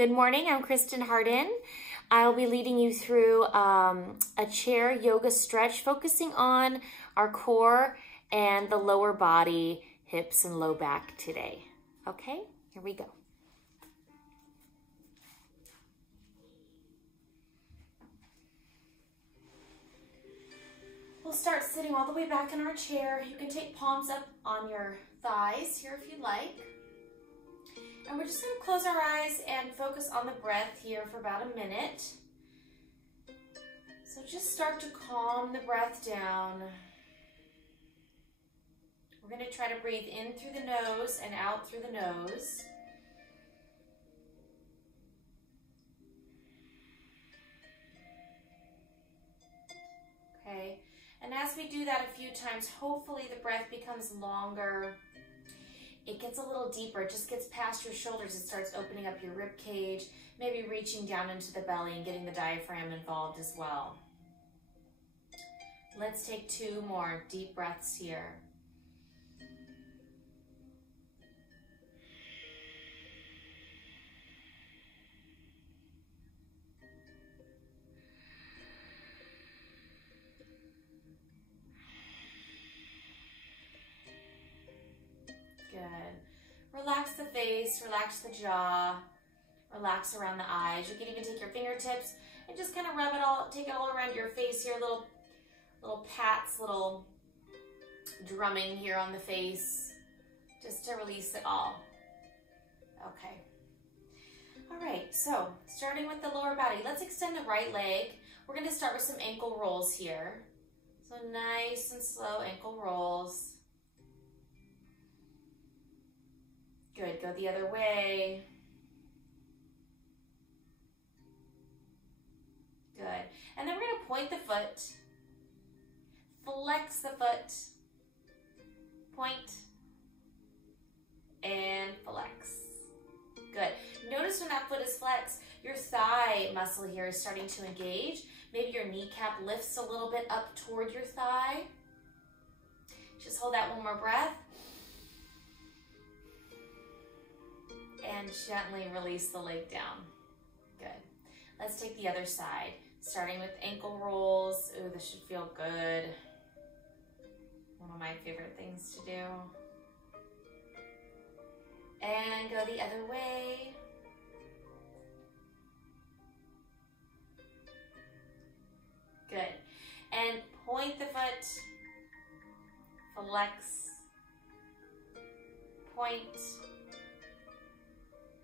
Good morning, I'm Kristen Hardin. I'll be leading you through a chair yoga stretch focusing on our core and the lower body, hips and low back today. Okay, here we go. We'll start sitting all the way back in our chair. You can take palms up on your thighs here if you like. And we're just going to close our eyes and focus on the breath here for about a minute. So just start to calm the breath down. We're going to try to breathe in through the nose and out through the nose. Okay, and as we do that a few times, hopefully the breath becomes longer. It gets a little deeper, it just gets past your shoulders, it starts opening up your rib cage, maybe reaching down into the belly and getting the diaphragm involved as well. Let's take 2 more deep breaths here. Good. Relax the face, relax the jaw, relax around the eyes. You can even take your fingertips and just kind of rub it all, take it all around your face here, little pats, little drumming here on the face, just to release it all. Okay. All right, so starting with the lower body, let's extend the right leg. We're going to start with some ankle rolls here. So nice and slow ankle rolls. Good, go the other way. Good, and then we're gonna point the foot, flex the foot, point, and flex. Good, notice when that foot is flexed, your thigh muscle here is starting to engage. Maybe your kneecap lifts a little bit up toward your thigh. Just hold that one more breath. And gently release the leg down. Good. Let's take the other side, starting with ankle rolls. Ooh, this should feel good. One of my favorite things to do. And go the other way. Good. And point the foot, flex, point,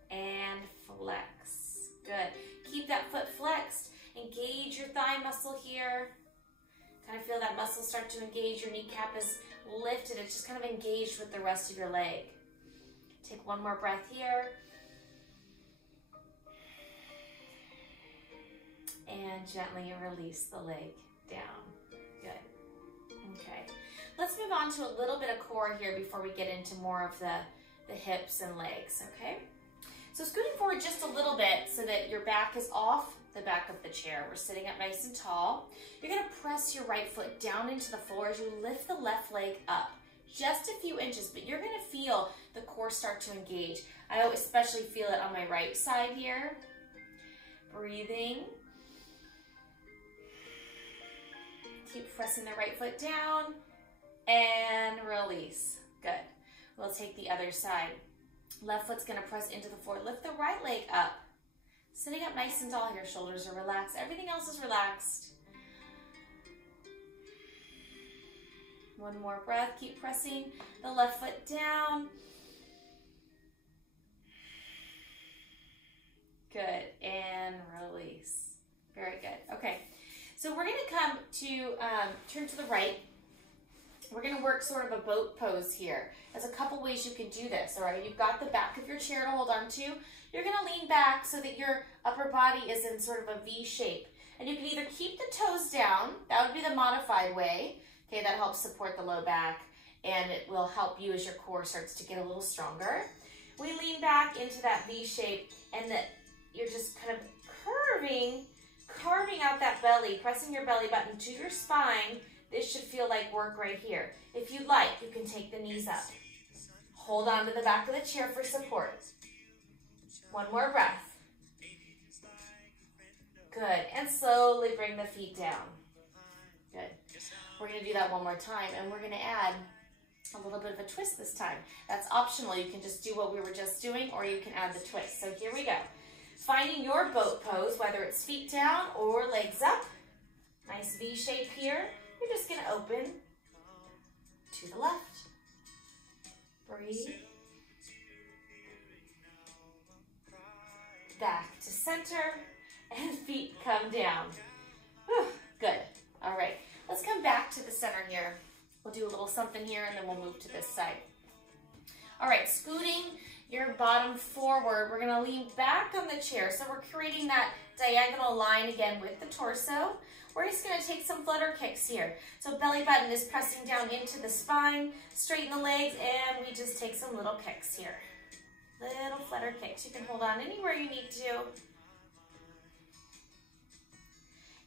and flex. Good. Keep that foot flexed. Engage your thigh muscle here. Kind of feel that muscle start to engage. Your kneecap is lifted. It's just kind of engaged with the rest of your leg. Take one more breath here. And gently release the leg down. Good. Okay. Let's move on to a little bit of core here before we get into more of the hips and legs, okay? So scooting forward just a little bit so that your back is off the back of the chair. We're sitting up nice and tall. You're gonna press your right foot down into the floor as you lift the left leg up. Just a few inches, but you're gonna feel the core start to engage. I especially feel it on my right side here. Breathing. Keep pressing the right foot down and release. Good. We'll take the other side. Left foot's gonna press into the floor. Lift the right leg up. Sitting up nice and tall here. Shoulders are relaxed. Everything else is relaxed. One more breath. Keep pressing the left foot down. Good. And release. Very good. Okay. So we're gonna come to turn to the right. We're gonna work sort of a boat pose here. There's a couple ways you can do this, all right? You've got the back of your chair to hold on to. You're gonna lean back so that your upper body is in sort of a V shape. And you can either keep the toes down, that would be the modified way. Okay, that helps support the low back and it will help you as your core starts to get a little stronger. We lean back into that V shape and that you're just kind of carving out that belly, pressing your belly button to your spine. This should feel like work right here. If you'd like, you can take the knees up. Hold on to the back of the chair for support. One more breath. Good. And slowly bring the feet down. Good. We're going to do that one more time, and we're going to add a little bit of a twist this time. That's optional. You can just do what we were just doing, or you can add the twist. So here we go. Finding your boat pose, whether it's feet down or legs up. Nice V shape here. You're just going to open to the left. Breathe. Back to center, and feet come down. Whew, good. All right, let's come back to the center here. We'll do a little something here, and then we'll move to this side. All right, scooting your bottom forward. We're gonna lean back on the chair. So we're creating that diagonal line again with the torso. We're just gonna take some flutter kicks here. So belly button is pressing down into the spine, straighten the legs, and we just take some little kicks here. Little flutter kicks. You can hold on anywhere you need to.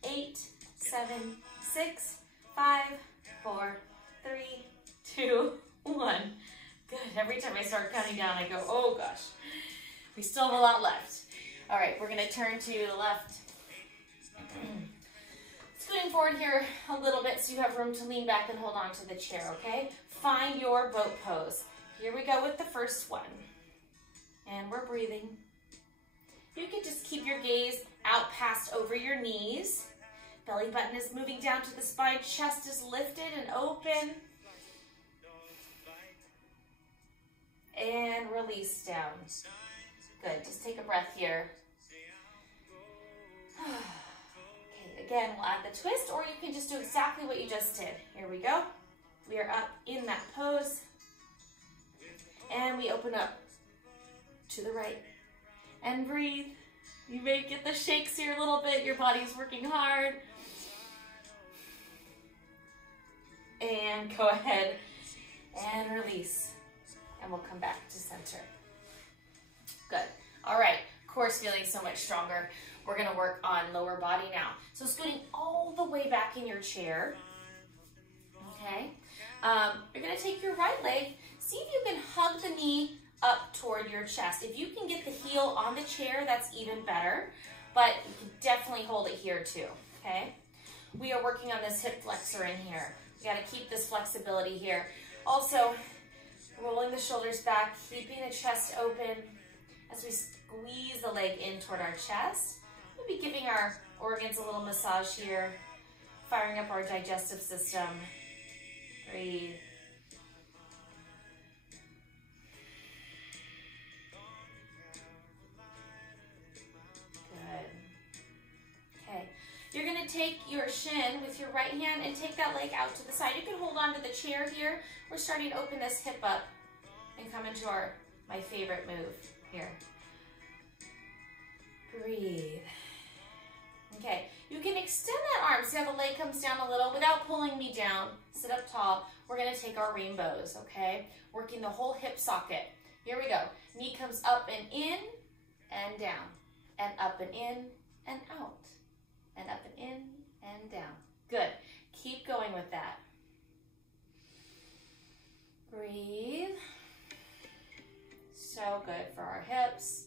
8, 7, 6, 5, 4, 3, 2, 1. Good. Every time I start counting down, I go, oh gosh. We still have a lot left. All right, we're going to turn to the left. Scooting forward here a little bit so you have room to lean back and hold on to the chair, okay? Find your boat pose. Here we go with the first one. And we're breathing. You can just keep your gaze out past over your knees. Belly button is moving down to the spine. Chest is lifted and open. And release down. Good. Just take a breath here. Okay, again, we'll add the twist, or you can just do exactly what you just did. Here we go. We are up in that pose. And we open up to the right. And breathe. You may get the shakes here a little bit. Your body's working hard. And go ahead and release. And we'll come back to center. Good. All right. Core's feeling so much stronger. We're going to work on lower body now. So scooting all the way back in your chair. Okay. You're going to take your right leg. See if you can hug the knee up toward your chest. If you can get the heel on the chair, that's even better. But you can definitely hold it here too. Okay. We are working on this hip flexor in here. We got to keep this flexibility here. Also, rolling the shoulders back, keeping the chest open as we squeeze the leg in toward our chest. We'll be giving our organs a little massage here, firing up our digestive system. Breathe. Good. Okay. You're going to take your shin with your right hand and take that leg out to the side. You can hold on to the chair here. We're starting to open this hip up and come into my favorite move here. Breathe. Okay, you can extend that arm. See how the leg comes down a little without pulling me down. Sit up tall. We're going to take our rainbows, okay? Working the whole hip socket. Here we go. Knee comes up and in and down. And up and in and out. And up and in and down. Good. Keep going with that. Breathe. So good for our hips.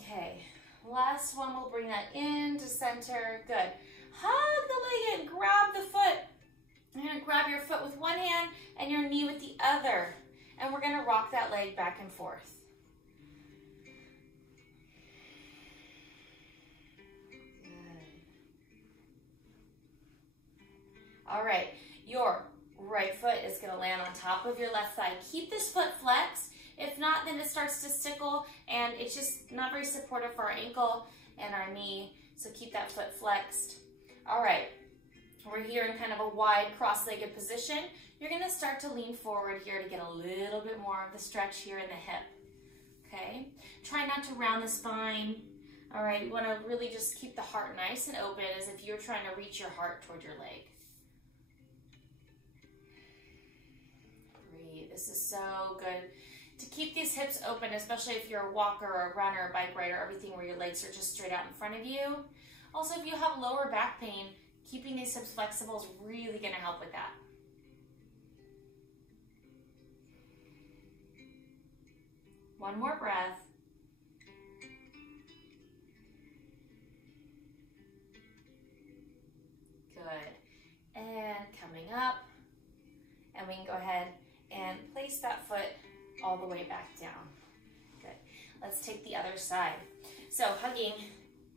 Okay. Last one, we'll bring that into center. Good. Hug the leg in. Grab the foot. You're going to grab your foot with one hand and your knee with the other. And we're going to rock that leg back and forth. All right, your right foot is going to land on top of your left thigh. Keep this foot flexed. If not, then it starts to stickle, and it's just not very supportive for our ankle and our knee, so keep that foot flexed. All right, we're here in kind of a wide cross-legged position. You're going to start to lean forward here to get a little bit more of the stretch here in the hip, okay? Try not to round the spine. All right, you want to really just keep the heart nice and open as if you're trying to reach your heart toward your leg. This is so good to keep these hips open, especially if you're a walker or a runner, a bike rider, everything where your legs are just straight out in front of you. Also, if you have lower back pain, keeping these hips flexible is really going to help with that. One more breath. ahead and place that foot all the way back down. Good. Let's take the other side. So hugging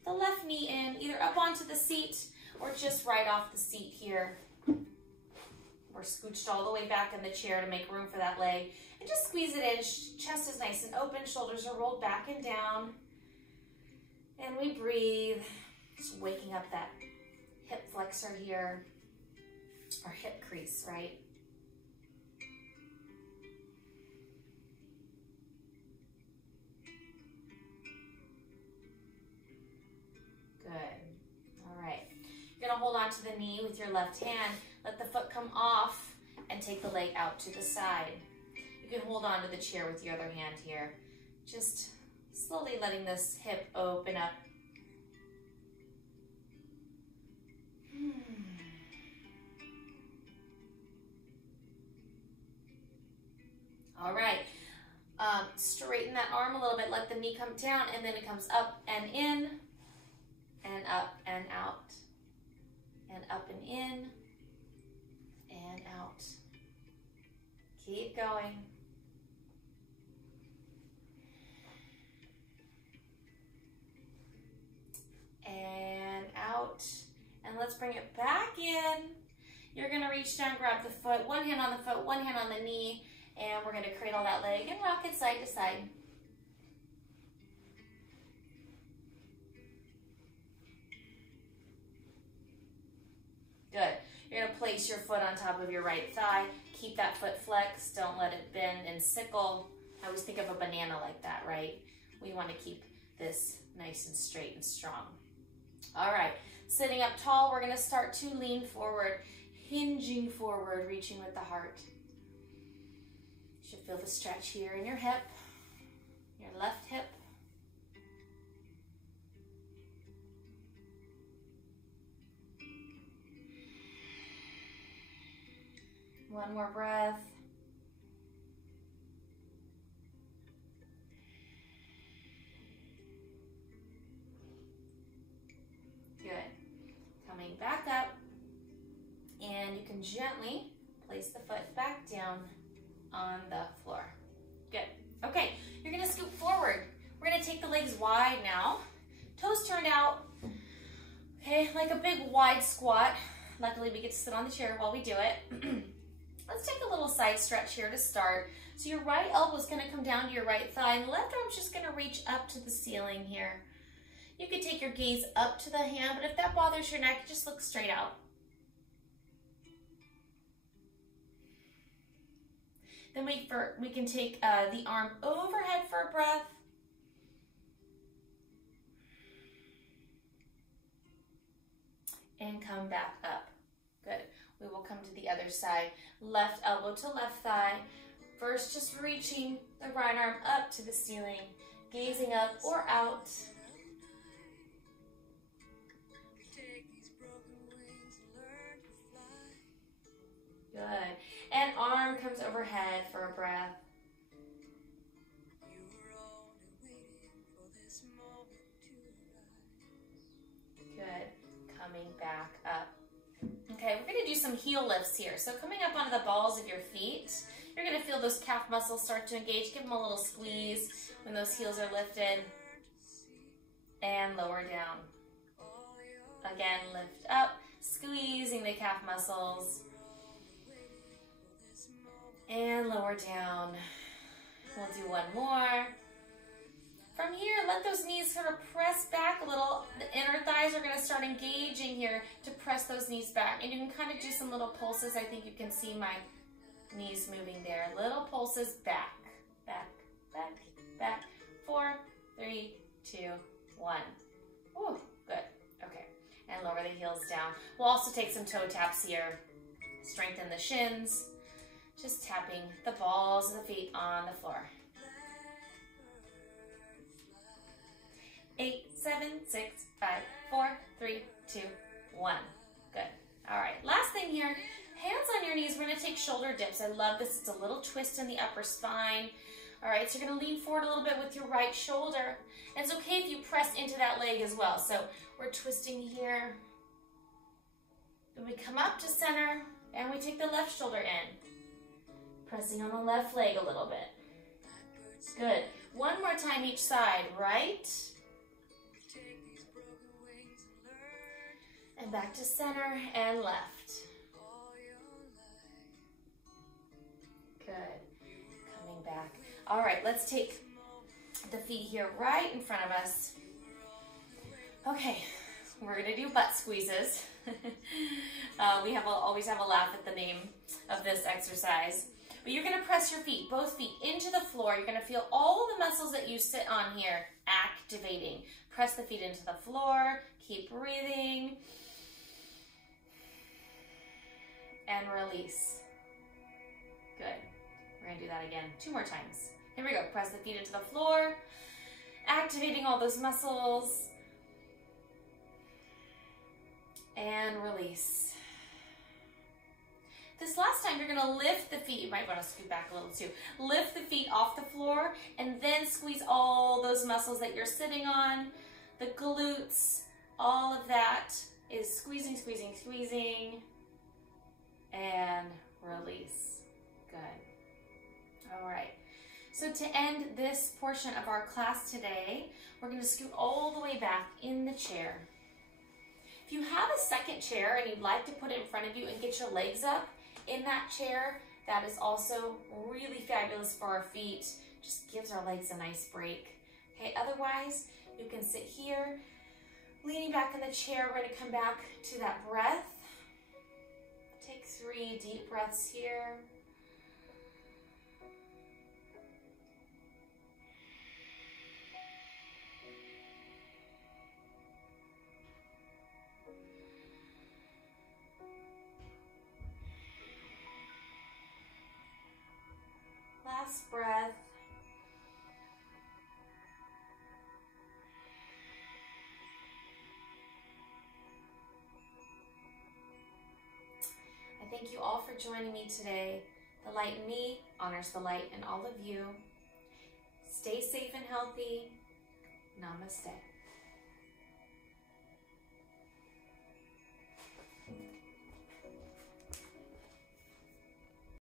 the left knee in, either up onto the seat or just right off the seat here. We're scooched all the way back in the chair to make room for that leg. And just squeeze it in. Chest is nice and open. Shoulders are rolled back and down. And we breathe. Just waking up that hip flexor here. Or hip crease, right? Good. All right. You're going to hold on to the knee with your left hand. Let the foot come off and take the leg out to the side. You can hold on to the chair with your other hand here. Just slowly letting this hip open up. All right. Straighten that arm a little bit. Let the knee come down, and then it comes up and in, and up and out, and up and in, and out. Keep going. And out. And let's bring it back in. You're going to reach down, grab the foot, one hand on the foot, one hand on the knee, and we're going to cradle that leg and rock it side to side. Good. You're going to place your foot on top of your right thigh. Keep that foot flexed. Don't let it bend and sickle. I always think of a banana like that, right? We want to keep this nice and straight and strong. All right. Sitting up tall, we're going to start to lean forward, hinging forward, reaching with the heart. You should feel the stretch here in your hip, your left hip. One more breath. Good. Coming back up, and you can gently place the foot back down on the floor. Good. Okay, you're gonna scoop forward. We're gonna take the legs wide now. Toes turned out. Okay, like a big wide squat. Luckily, we get to sit on the chair while we do it. Let's take a little side stretch here to start. So your right elbow is gonna come down to your right thigh, and the left arm's just gonna reach up to the ceiling here. You could take your gaze up to the hand, but if that bothers your neck, just look straight out. Then we can take the arm overhead for a breath. And come back up. Good. We will come to the other side. Left elbow to left thigh. First, just reaching the right arm up to the ceiling, gazing up or out. Good. And arm comes overhead for a breath. Good. Coming back up. Okay, we're going to do some heel lifts here. So coming up onto the balls of your feet, you're going to feel those calf muscles start to engage. Give them a little squeeze when those heels are lifted. And lower down. Again, lift up, squeezing the calf muscles. And lower down. We'll do one more. From here, let those knees sort of press back a little. The inner thighs are going to start engaging here to press those knees back. And you can kind of do some little pulses. I think you can see my knees moving there. Little pulses back, back, back, back. 4, 3, 2, 1. Ooh, good. Okay. And lower the heels down. We'll also take some toe taps here. Strengthen the shins. Just tapping the balls of the feet on the floor. 8, 7, 6, 5, 4, 3, 2, 1. Good. All right. Last thing here, hands on your knees. We're going to take shoulder dips. I love this. It's a little twist in the upper spine. All right. So you're going to lean forward a little bit with your right shoulder. And it's okay if you press into that leg as well. So we're twisting here. Then we come up to center and we take the left shoulder in. Pressing on the left leg a little bit. Good. One more time each side, right? And back to center and left. Good. Coming back. All right, let's take the feet here right in front of us. Okay, we're gonna do butt squeezes. We always have a laugh at the name of this exercise. But you're gonna press your feet, both feet, into the floor. You're gonna feel all the muscles that you sit on here activating. Press the feet into the floor, keep breathing. And release. Good. We're gonna do that again 2 more times. Here we go. Press the feet into the floor, activating all those muscles. And release. This last time, you're gonna lift the feet. You might wanna scoot back a little too. Lift the feet off the floor and then squeeze all those muscles that you're sitting on. The glutes, all of that is squeezing, squeezing, squeezing. And release. Good. All right. So to end this portion of our class today, we're going to scoot all the way back in the chair. If you have a second chair and you'd like to put it in front of you and get your legs up in that chair, that is also really fabulous for our feet. Just gives our legs a nice break. Okay, otherwise, you can sit here, leaning back in the chair. We're going to come back to that breath. Take 3 deep breaths here. Last breath. I thank you all for joining me today. The light in me honors the light in all of you. Stay safe and healthy. Namaste.